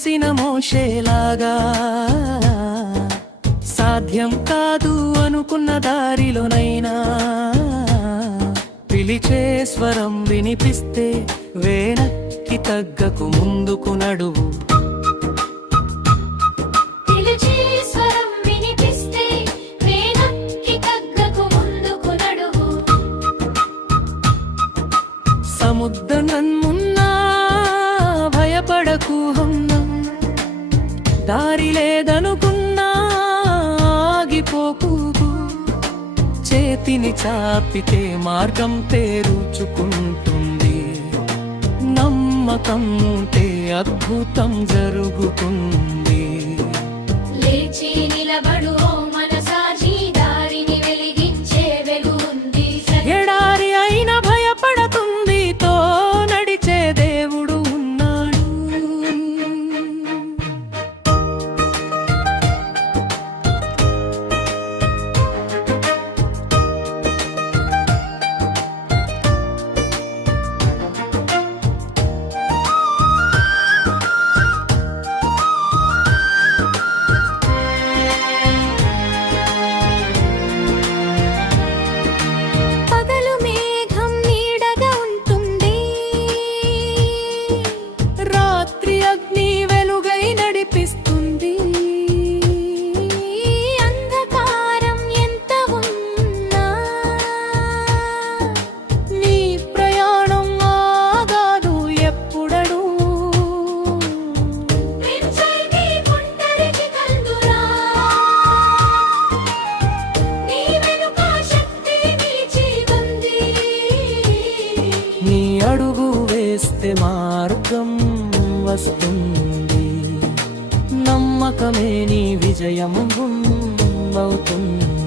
చూసిన మోషేలాగా సాధ్యం కాదు అనుకున్న దారిలోనైనా పిలిచే స్వరం వినిపిస్తే వెనక్కి తగ్గకు ముందుకు నడువు. సముద్రమున్నా భయపడకు హన్నా, దారి లేదనుకున్నా ఆగిపోకు. చేతిని చాపితే మార్గం తెరుచుకుంటుంది, నమ్మకం ఉంటే అద్భుతం జరుగుతుంది. లేచి నిలబడు మనసా, నీ దారిని వెలిగించే వెలుగు ఉంది. ఎడారి అయినా భయపడుతుంది, తో నడిచే దేవుడు ఉన్నాడు. అడుగు వేస్తే మార్గం వస్తుంది, నమ్మకమే నీ విజయం అవుతుంది.